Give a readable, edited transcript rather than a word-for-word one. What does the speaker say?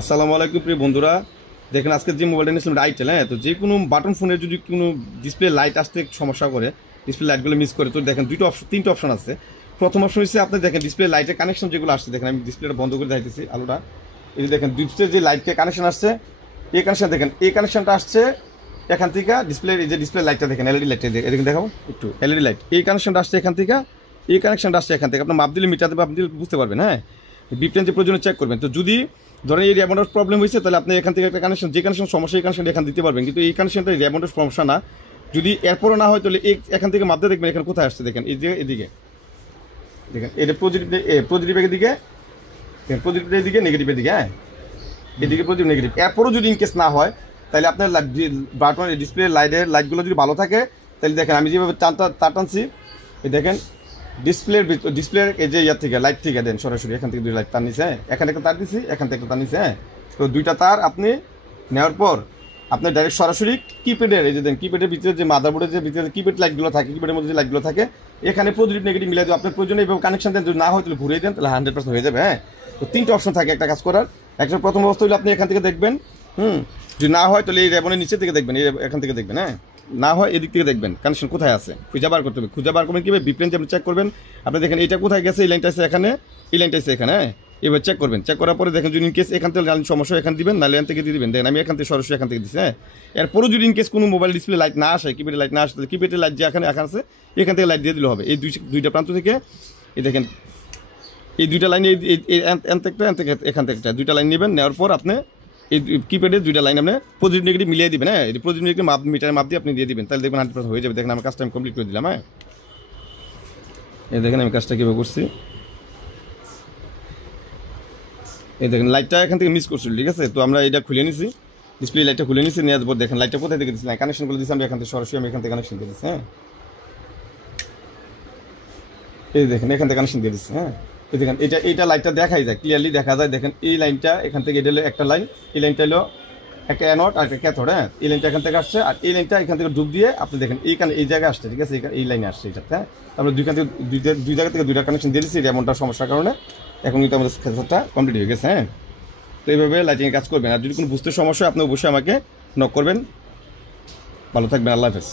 আসসালামু আলাইকুম প্রিয় বন্ধুরা, দেখেন আজকে যে মোবাইলটা নিয়েছিলাম আইটেল। হ্যাঁ, তো যে কোনো বাটন ফোনের যদি কোনো ডিসপ্লে লাইট আসতে সমস্যা করে, ডিসপ্লে লাইটগুলো মিস করে, তো দেখেন তিনটা অপশন আছে। প্রথম অপশন হচ্ছে আপনি দেখেন ডিসপ্লে লাইটের কানেকশন যেগুলো আসছে, দেখেন আমি ডিসপ্লেটা বন্ধ করে দেখাইতেছি আলোটা। এই যে দেখেন ডিসপ্লে যে লাইটকে কানেকশন আসছে, এই কানেকশন দেখেন, এই কানেকশনটা আসছে এখান থেকে ডিসপ্লে, এই যে ডিসপ্লে লাইটটা দেখেন, এলইডি লাইটটা এদিকে দেখাবো একটু, এলইডি লাইট, এই কানেকশনটা আসছে এখান থেকে, এই কানেকশনটা আসছে এখান থেকে। আপনার মাপ দিলে মিটাতে মাপ দিলে বুঝতে পারবেন। হ্যাঁ, বিপটেন যে প্রয়োজনে চেক করবেন। তো যদি ধরেন এই র্যামন্ডার প্রবলেম হয়েছে, তাহলে আপনি এখান থেকে একটা কানেকশন, যে কানেকশন সমস্যা এই কানেকশন এখান দিতে পারবেন, কিন্তু এই কানেকশনটা র্যামন্ডার সমস্যা না। যদি এরপরও না হয় তাহলে এখান থেকে মাপতে দেখবেন এখানে কোথায় আসছে, দেখেন এই যে এদিকে দেখেন, এটা পজিটিভের দিকে, পজিটিভের দিকে, নেগেটিভের দিকে। হ্যাঁ, এদিকে পজিটিভ নেগেটিভ। এরপরও যদি ইনকেস না হয়, তাহলে আপনার বাটন ডিসপ্লে লাইটগুলো যদি ভালো থাকে, তাহলে দেখেন আমি যেভাবে তার টানছি, এই দেখেন ডিসপ্লের এই যে ইয়ার থেকে লাইট থেকে দেন সরাসরি এখান থেকে দুই লাইট তার নিচে, এখানে একটা তার দিচ্ছি, এখান থেকে একটা তার নিচে। হ্যাঁ, তো দুইটা তার আপনি নেওয়ার পর আপনি ডাইরেক্ট সরাসরি কিপ্যাডের, এই যে দেন কিপ্যাডের ভিতরে যে মাদারবোর্ডের যে ভিতরে কিপ্যাড লাইটগুলো থাকে, কিপ্যাডের মধ্যে যে লাইটগুলো থাকে, এখানে পজিটিভ নেগেটিভ মিলাই দেন। আপনার প্রয়োজনে এইভাবে কানেকশন দেন, যদি না হয় তাহলে ঘুরিয়ে দেন, তাহলে 100% হয়ে যাবে। হ্যাঁ, তো তিনটা অপশন থাকে একটা কাজ করার। একটা প্রথম অবস্থা হলে আপনি এখান থেকে দেখবেন, যদি না হয় তাহলে এই রেবনের নিচে থেকে দেখবেন, এখান থেকে দেখবেন। হ্যাঁ, না হয় এদিক থেকে দেখবেন কানেকশন কোথায় আছে, খুঁজে বার করতে হবে। খুঁজে বার করবেন কীভাবে, বিপ্রেন যে আপনি চেক করবেন, আপনি দেখেন এইটা কোথায় গেছে, এই লাইনটা আছে এখানে, এই লাইনটা আছে এখানে। হ্যাঁ, এবার চেক করবেন, চেক করার পরে দেখেন যদি ইনকেস এখান থেকে সমস্যা এখানে দিবেন, না লাইন থেকে দিয়ে দিবেন। দেখেন আমি এখান থেকে সরাসরি এখান থেকে দিচ্ছি। হ্যাঁ, এরপরও যদি ইনকেস কোনো মোবাইল ডিসপ্লে লাইট না আসে, কিপ্যাডের লাইট না আসে, তাহলে কিপ্যাডের লাইট যে এখানে আছে এখান থেকে লাইট দিয়ে দিলে হবে। এই দুইটা প্রান্ত থেকে এই দেখেন এই দুইটা লাইন, এখান থেকে দুইটা লাইন নেবেন, নেওয়ার পর আপনি এই কিপ্যাডের দুইটা লাইন আপনি পজিটিভ নেগেটিভ মিলিয়ে দিবেন। হ্যাঁ, এই পজিটিভ নেগেটিভ মিটারের মাপ দিয়ে আপনি দিয়ে দিবেন, তাহলে দেখবেন 100% হয়ে যাবে। দেখেন আমার কাজটা আমি কমপ্লিট করে দিলাম। হ্যাঁ, এই দেখেন আমি কাজটা কীভাবে করছি, এই দেখেন লাইটটা এখান থেকে মিস করছিল। ঠিক আছে, তো আমরা এটা খুলে নিছি, ডিসপ্লে লাইটটা খুলে নিছি, নেওয়ার পর দেখেন লাইটটা কোথায় থেকে দিচ্ছি, কানেকশনগুলো দিচ্ছি আমরা এখান থেকে সরাসরি, আমি এখান থেকে কানেকশন দিয়ে দিচ্ছি। হ্যাঁ, এই দেখেন এখান থেকে কানেকশন দিয়ে দিচ্ছি। হ্যাঁ, এই দেখেন এইটা লাইটটা দেখাই যায়, ক্লিয়ারলি দেখা যায়। দেখেন এই লাইনটা এখান থেকে, এটা হলো একটা লাইন, এই লাইনটা হলো একটা অ্যানোড আর একটা ক্যাথোড। হ্যাঁ, এই লাইনটা এখান থেকে আসছে, আর এই লাইনটা এখান থেকে ডুব দিয়ে আপনি দেখেন এইখানে এই জায়গায় আসছে। ঠিক আছে, এই লাইনে আসছে এইটাতে। হ্যাঁ, আমরা দুই জায়গা থেকে দুইটা কানেকশন দিয়ে দিচ্ছি এমনটা সমস্যার কারণে। এখন কিন্তু আমাদের ক্ষেত্রটা কমপ্লিট হয়ে গেছে। হ্যাঁ, তো এইভাবে লাইটিংয়ে কাজ করবেন। আর যদি কোনো বুঝতে সমস্যা হয় আপনি অবশ্যই আমাকে নক করবেন। ভালো থাকবেন, আল্লাহ হাফেজ।